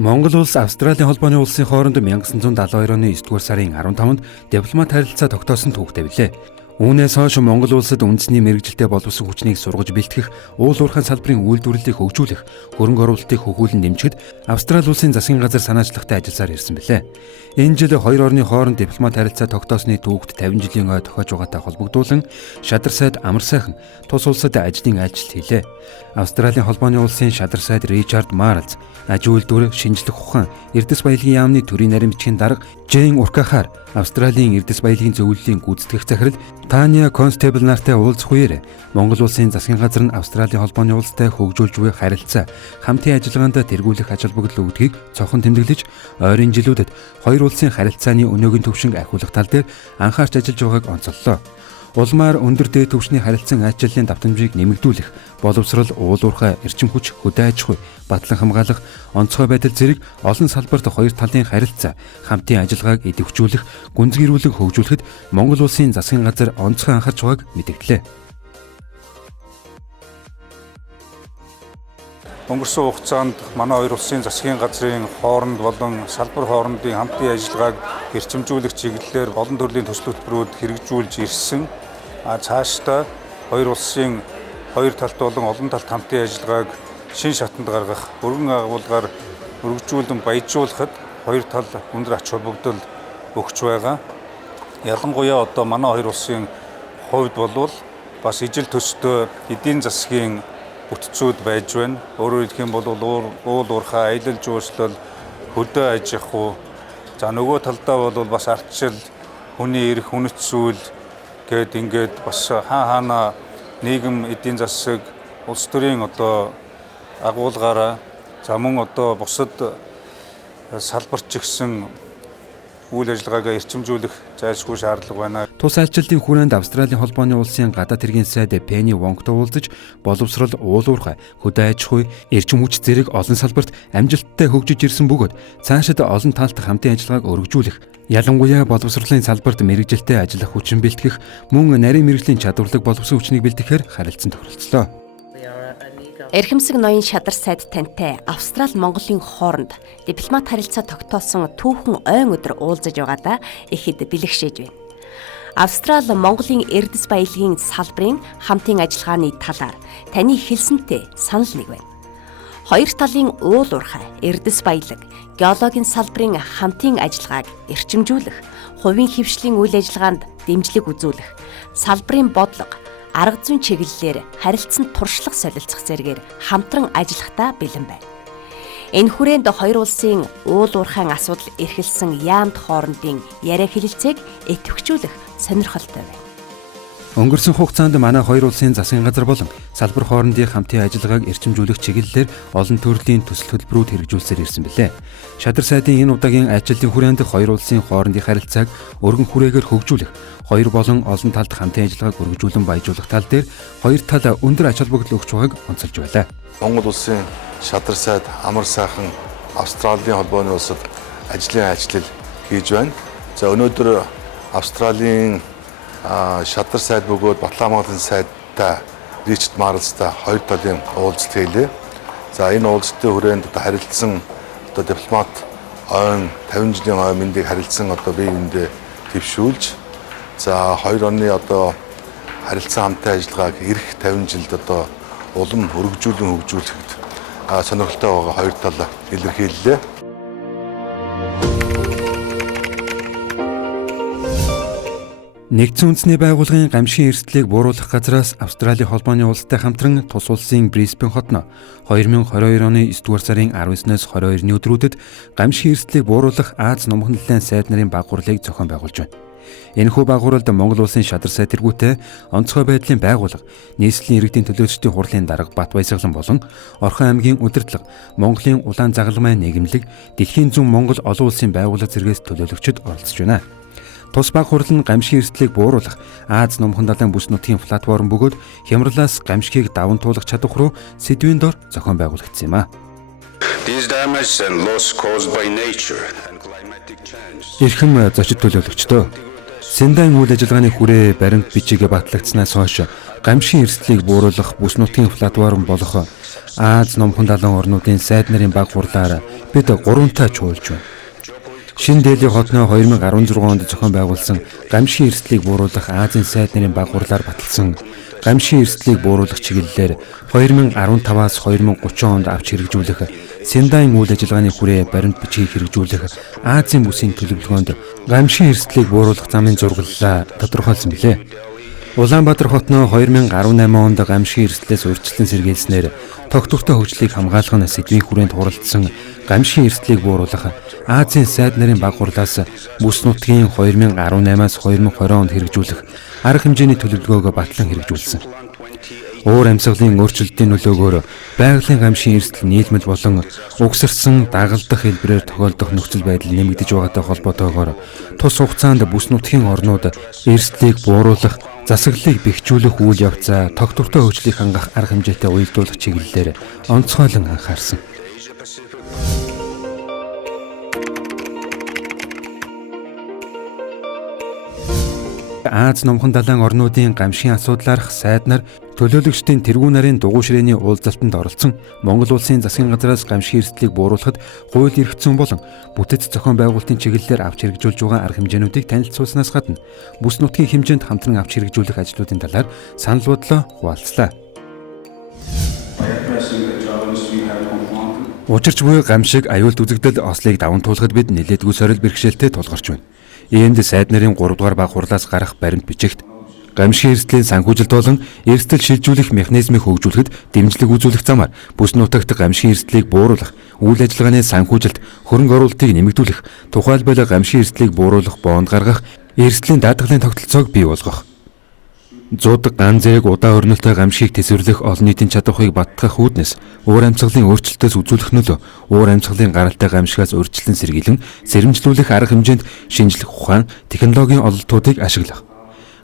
Монгол улс Австралийн холбооны улсын хооронд 1972 оны 9-р сарын 15-нд дипломат харилцаа тогтоосон түүхтэй билээ. Үүнээс хойш Монгол улсад үндэсний мэргэжилтэд боловсон хүчнийг сургаж бэлтгэх, уул уурхайн салбарын үйлдвэрлэлийг хөгжүүлэх, хөрөнгө оруулалтыг хөгжүүлэн дэмжихэд Австрали улсын засгийн газар санаачлагтай ажилласаар ирсэн билээ. Энэ жил хоёр орны хооронд дипломат харилцаа тогтоосны түүхт 50 жилийн ой тохиож байгаатай холбогдуулан Шадар сайд Амар сайхан тус улсад ажлын айлчлалт хийлээ. Австралийн холбооны улсын Шадар сайд Ричард Марлз, аж үйлдвэр, шинжлэх ухаан, эрдэс баялагын яамны төрийн нарийн бичгийн дарга Жэйн Уркахаар Австралийн эрдэс баялагын зөвлөлийн гүйцэтгэх захирал Таня Констебл нартай уулзах үеэр Монгол улсын засгийн газар нь Австралийн холбооны улстай хөгжүүлж буй харилцаа, хамтын ажиллагаанд тэргүүлэх ач холбогдол үүдгийг цохон тэмдэглэж, ойрын жилүүдэд хоёр улсын харилцааны өнөөгийн төвшинг ахиулах тал дээр анхаарч ажиллаж байгааг онцоллоо. Улмаар өндөр дээд түвшний харилцан айлчлалын давтамжийг нэмэгдүүлэх, боловсрол, уул уурхай, эрчим хүч, хөдөө аж ахуй, батлан хамгаалах, онцгой байдал зэрэг олон салбарт хоёр талын харилцаа, хамтын ажиллагааг идэвхжүүлэх, гүнзгийрүүлэн хөгжүүлэхэд Монгол улсын засгийн газар онцгой анхаарч байгааг мэдэгдлээ. Өнгөрсөн хугацаанд манай хоёр улсын засгийн газрын хооронд болон салбар хоорондын хамтын ажиллагааг эрчимжүүлэх чиглэлээр олон төрлийн төсөл хөтөлбөрүүд хэрэгжүүлж ирсэн. Цаашдаа хоёр улсын хоёр талт болон олон талт хамтын ажиллагааг шин шатанд гаргах, өргөн агуулгаар өргөжүүлэн баяжуулахад хоёр тал өндөр ач холбогдол өгч байгаа. Ялангуяа одоо манай хоёр улсын хувьд болвол бас ижил төстэй эдийн засгийн бүтцүүд байж байна. Өөрөөр хэлэх юм бол уул уурхай, аялал жуулчлал, хөдөө аж ахуй, за нөгөө талдаа бол бас ардчил, хүний эрх, үнэт зүйл гээд ингээд бас хаана нийгэм, эдийн засаг, улс төрийн одоо агуулгаараа за мөн одоо бусад салбарч гисэн үйл ажиллагаагаа эрчимжүүлэх зайлшгүй шаардлага байна. Тус айлчлалын хүрээнд Австралийн холбооны улсын гадаад хэргийн сайд Пенни Вонгтой уулзаж, боловсрол, уул уурхай, хөдөө аж ахуй, эрчим хүч зэрэг олон салбарт амжилттай хөгжиж ирсэн бөгөөд цаашид олон талт хамтын ажиллагааг өргөжүүлэх, ялангуяа боловсролын салбарт мэргэжилтэд ажиллах хүчин бэлтгэх, мөн нарийн мэргэжлийн чадварлаг боловсон хүчнийг бэлтгэхээр харилцан тохиролцлоо. Эрхэмсэг ноён Шадар сайд тантай Австрали Монголын хооронд дипломат харилцаа тогтоосон түүхэн ойн өдөр уулзаж байгаадаа ихэд бэлэгшээж байна. Австрали Монголын эрдэс баялагын салбарын хамтын ажиллагааны талаар таны хэлсэнтэй санал нэг байна. Хоёр талын уул уурхай, эрдэс баялаг, геологийн салбарын хамтын ажиллагааг эрчимжүүлэх, хувийн хэвшлийн үйл ажиллагаанд дэмжлэг үзүүлэх, салбарын бодлого, арга зүйн чиглэлээр харилцан туршлага солилцох зэргээр хамтран ажиллахдаа бэлэн байна. Энэ хүрээнд хоёр улсын уул уурхайн асуудал эрхэлсэн яамд хоорондын яриа хэлэлцээг идэвхжүүлэх сонирхолтой байна. Өнгөрсөн хугацаанд манай хоёр улсын засгийн газар болон салбар хоорондын хамтын ажиллагааг эрчимжүүлэх чиглэлээр олон төрлийн төсөл хөтөлбөрүүд хэрэгжүүлсээр ирсэн билээ. Шадар сайдын энэ удаагийн айлчлалын хүрээнд хоёр улсын хоорондын харилцааг өргөн хүрээгээр хөгжүүлэх, хоёр болон олон талд хамтын ажиллагааг өргөжүүлэн баяжуулах тал дээр хоёр тал өндөр ач холбогдол өгч байгааг онцолж байлаа. Монгол улсын Шадар сайд Амар сайхан Австралийн холбооны улсад ажлын айлчлал хийж байна. За өнөөдөр Австралийн Шадар сайд бөгөөд Батлан сайдтай Ричард Марлзтай хоёр талын уулзалт хийлээ. За энэ уулзалтын хүрээнд одоо харилцсан одоо дипломат ойн 50 жилийн ойн мэндийг харилцсан одоо бие биендээ твшүүлж, за хоёр орны одоо харилцан хамтын ажиллагааг эх 50 жилд одоо улам өргөжүүлэн хөгжүүлэхэд сонирхолтой байгаа хоёр тал илэрхийллээ. Нэгдсэн үндэсний байгууллагын гамшигын эрсдлийг бууруулах газраас Австралийн холбооны улстай хамтран тус улсын Брисбен хотно 2022 оны 9-р сарын 19-ноос 22-ны өдрүүдэд гамшигын эрсдлийг бууруулах Аз номхон нэлээд сайд нарын баг хурлыг зохион байгуулж байна. Энэхүү баг хурлд Монгол улсын Шадар сайд тэргүүтээ онцгой байдлын байгууллага, нийслэлийн иргэдийн төлөөлөгчдийн хурлын дарга Бат Баясгалан болон Орхон аймгийн удирдлага, Монголын улаан загалмай нийгэмлэг, Дэлхийн зүүн Монгол олон улсын байгууллага зэргээс төлөөлөгчд оролцож байна. Тус баг хурал нь гамшигын эрсдлийг бууруулах Аз номхон далайн бүс нутгийн платформ бөгөөд хямралаас гамшигыг даван туулах чадвар руу сэдвийн дор зохион байгуулагдсан юм а. Эрхэм зочид төлөөлөгчдөө, Синдагийн үйл ажиллагааны хүрээ баримт бичиг батлагдсанаас хойш гамшийн эрсдлийг бууруулах бүс нутгийн платформ болох Аз номхон далайн орнуудын сайд нарын баг хурлаар бид 3 чуулж байна. Шинэ Дели хотноо 2016 онд зохион байгуулсан гамшийн эрсдлийг бууруулах Азийн сайд нарын баг хурлаар баталсан гамшийн эрсдлийг бууруулах чиглэлээр 2015-аас 2030 онд авч хэрэгжүүлэх Синдаин үйл ажиллагааны хүрээ баримт бичгийг хэрэгжүүлэх Азийн бүсийн төлөвлөгөөнд гамшийн эрсдлийг бууруулах замын зурглалаа тодорхойлсон билээ. Улаанбаатар хотноо 2018 онд гамшийн эрсдлээс урьдчилан сэргийлснээр тогтвортой хөгжлийг хамгаалах нь сэдвийн хүрээнд хуралдсан гамшийн эрсдлийг бууруулах Азийн сайд нарын баг хурлаас бүс нутгийн 2018-аас 2020 онд хэрэгжүүлэх арга хэмжээний төлөвлөгөөгөө батлан хэрэгжүүлсэн. Уур амьсгалын өөрчлөлтийн нөлөөгөөр байгалийн гамшийн эрсдэл нийлмэл болон угсарсан дагалдах хэлбэрээр тохиолдох нөхцөл байдал нэмэгдэж байгаатай холбоотойгоор тус хугацаанд бүс нутгийн орнууд эрсдлийг бууруулах, засаглалыг бэхжүүлэх үйл явцаа тогтвортой хөгжлийг хангах арга хэмжээтэй уялдуулах чиглэлээр онцгойлон анхаарсан. Аз номхон далайн орнуудын гамшийн асуудлаарх сайд нар төлөөлөгчдийн тэргүүн нарын дугуй ширээний уулзалтанд оролцсон Монгол улсын засгийн газраас гамшийн эрсдлийг бууруулахад хууль эрх зүйн болон бүтэц зохион байгуулалтын чиглэлээр авч хэрэгжүүлж байгаа арга хэмжээнүүдийг танилцуулснаас гадна бүс нутгийн хэмжээнд хамтран авч хэрэгжүүлэх ажлуудын талаар санал бодлоо хуваалцлаа. Учирч буй гамшиг аюулт үзэгдэл ослыг даван туулахад бид нэлээдгүй сорил бэрхшээлтэй тулгарч байна. Иймд сайд нарын 3 дугаар баг хурлаас гарах баримт бичигт гамшийн эрсдлийн санхүүжилт болон эрсдэл шилжүүлэх механизмыг хөгжүүлэхэд дэмжлэг үзүүлэх замаар бүс нутагт гамшийн эрсдлийг бууруулах, үйл ажиллагааны санхүүжилт, хөрөнгө оруулалтыг нэмэгдүүлэх, тухайлбал гамшийн эрсдлийг бууруулах бонд гаргах, эрсдлийн даатгалын тогтолцоог бий болгох. Зуд ган зэрэг удаа орнолтой гамшийг тэсвэрлэх олон нийтийн чадварыг баттгах үүднээс уур амьсгалын өөрчлөлтөөс үзүүлэх нөлөө уур амьсгалын гаралтай гамшигаас урьдчилан сэргийлэн сэрэмжлүүлэх арга хэмжээнд шинжлэх ухаан, технологийн ололтуудыг ашиглах.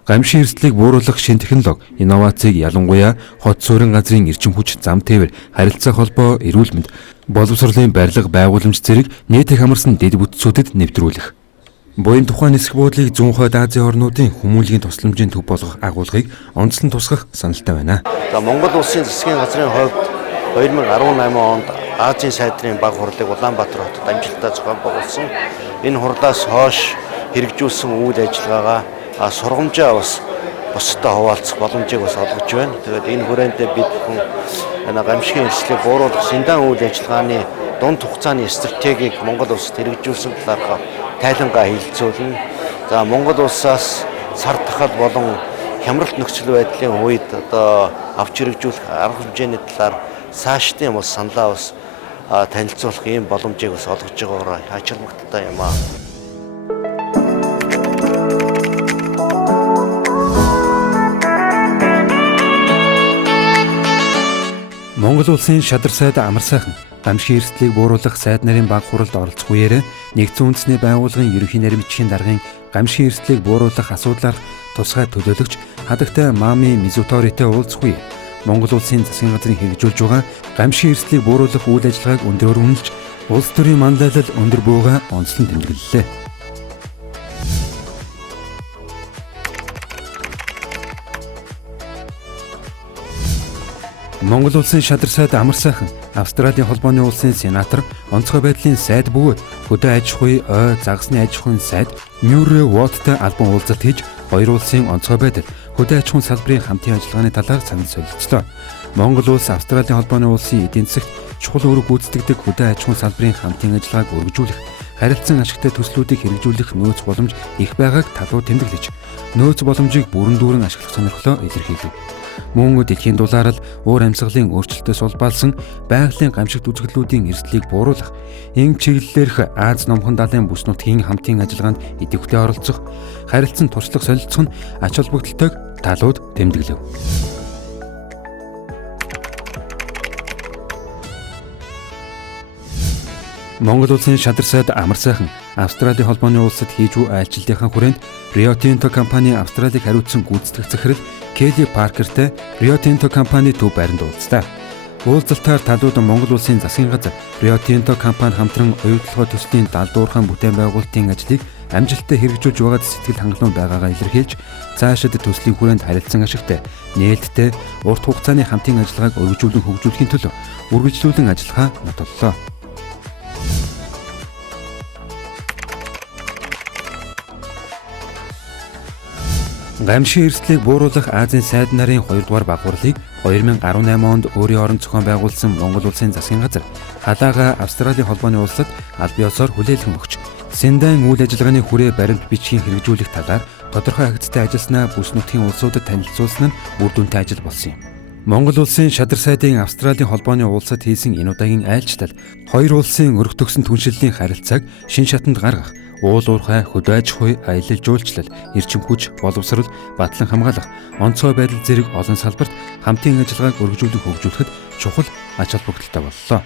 Гамшийн эрсдлийг бууруулах шинэ технологи, инновацийг ялангуяа хот суурин газрын эрчим хүч, зам тээвэр, харилцаа холбоо, эрүүл мэнд, боловсролын барилга, байгууламж зэрэг нийтийг хамарсан дэд бүтцүүдэд нэвтрүүлэх. Буян тухайн нисэх буудлыг зүүн хойд Азийн орнуудын хүмүүнлэгийн тусламжийн төв болгох агуулгыг онцлон тусгах саналтай байна. За Монгол улсын засгийн газрын хувьд 2018 онд Азийн сайд нарын баг хурлыг Улаанбаатар хотод амжилттай зохион байгуулсан. Энэ хурлаас хойш хэрэгжүүлсэн үйл ажиллагаагаа сургамжаа бас бусдад хуваалцах боломжийг бас олгож байна. Тэгээд энэ хүрээнд бид хүн гамшигын эрсдлийг бууруулах Синдаин үйл ажиллагааны дунд хугацааны стратегийг Монгол улсад хэрэгжүүлсэн талаарх тайлангаа хэлэлцүүлнэ. За Монгол улсаас сар тахал болон хямралт нөхцөл байдлын үед авч хэрэгжүүлэх арга хэмжээний талаар цаашдын бас саналаа бас танилцуулах ийм боломжийг бас олгож байгаагаар ачаалмагталтай юм аа. Монгол улсын шадар сайд Амар сайхан гамшийн эрсдлийг бууруулах сайд нарын баг хуралд оролцох үеэр нэгдсэн үндэсний байгууллагын ерөнхий нарийн даргын гамшийн эрсдлийг бууруулах асуудлаар тусгай төлөөлөгч хадагтай Мами Мизуторитэй уулзах үе Монгол улсын засгийн газрын хэрэгжүүлж байгаа гамшийн эрсдлийг бууруулах үйл ажиллагааг өндөр үнэлж улс төрийн манлайлал өндөр бууга онцлон тэмдэглэлээ. Монгол улсын шадар сайд Амар сайхан Австралийн холбооны улсын сенатор, онцгой байдлын сайд бөгөөд хөдөө аж ахуй, ой, загасны аж ахуйн сайд Мюррей Уоттай албан уулзалт хийж хоёр улсын онцгой байдал, хөдөө аж ахуйн салбарын хамтын ажиллагааны талаар санал солилцлоо. Монгол улс Австралийн холбооны улсын эдийн засагт чухал үүрэг гүйцэтгэдэг хөдөө аж ахуйн салбарын хамтын ажиллагааг өргөжүүлэх, харилцан ашигтай төслүүдийг хэрэгжүүлэх нөөц боломж их байгааг талуу тэмдэглэж, нөөц боломжийг бүрэн дүүрэн ашиглах сонирхлоо илэрхийлв. Мөн дэлхийн дулаарл уур амьсгалын өөрчлөлтөөс улбаалсан байгалийн гамшигт үзэгдлүүдийн эрсдлийг бууруулах, энэ чиглэлээрх Аз номхон далайн бүс нутгийн хамтын ажиллагаанд идэвхтэй оролцох, харилцан туршлага солилцох нь ач холбогдолтойг талууд тэмдэглэв. Монгол улсын шадар сайд Амар сайхан Австралийн холбооны улсад хийж буй айлчлалынхаа хүрээнд Rio Tinto компани Австралиг хариуцсан гүйцэтгэх захирал Келли Паркертэй Rio Tinto компани төв байранд уулзлаа. Уулзалтаар талууд Монгол улсын засгийн газар Rio Tinto компани хамтран оюутлогоо төслийн далдуурхан бүтээн байгуулалтын ажлыг амжилттай хэрэгжүүлж байгаад сэтгэл хангалуун байгаагаа илэрхийлж, цаашид төслийн хүрээнд харилцан ашигтай, нээлттэй, урт хугацааны хамтын ажиллагааг өргөжүүлэн хөгжүүлэхийн төлөө үргэлжлүүлэн ажиллахаа нотоллоо. Гамшин эрсдлийг бууруулах Азийн сайд нарын 2 дугаар баг хурлыг 2018 онд өөрийн орон зохион байгуулсан Монгол Улсын засгийн газар халаага Австралийн холбооны улсад аль биесээр хүлээлгэн өгч, Синдан үйл ажиллагааны хүрээ баримт бичгийн хэрэгжүүлэх талаар тодорхой агцтай ажилласнаа бүс нутгийн улсуудад танилцуулсан нь үр дүнтэй ажил болсон юм. Монгол Улсын шадар сайдын Австралийн холбооны улсад хийсэн энэ удаагийн айлчлал хоёр улсын өргөтгсөн түншлэлийн харилцааг шин шатанд гаргах, уул уурхай, хөдөө аж ахуй, аялал жуулчлал, эрчим хүч, боловсрол, батлан хамгаалах, онцгой байдал зэрэг олон салбарт хамтын ажиллагааг өргөжүүлэн хөгжүүлэхэд чухал ач холбогдолтой боллоо.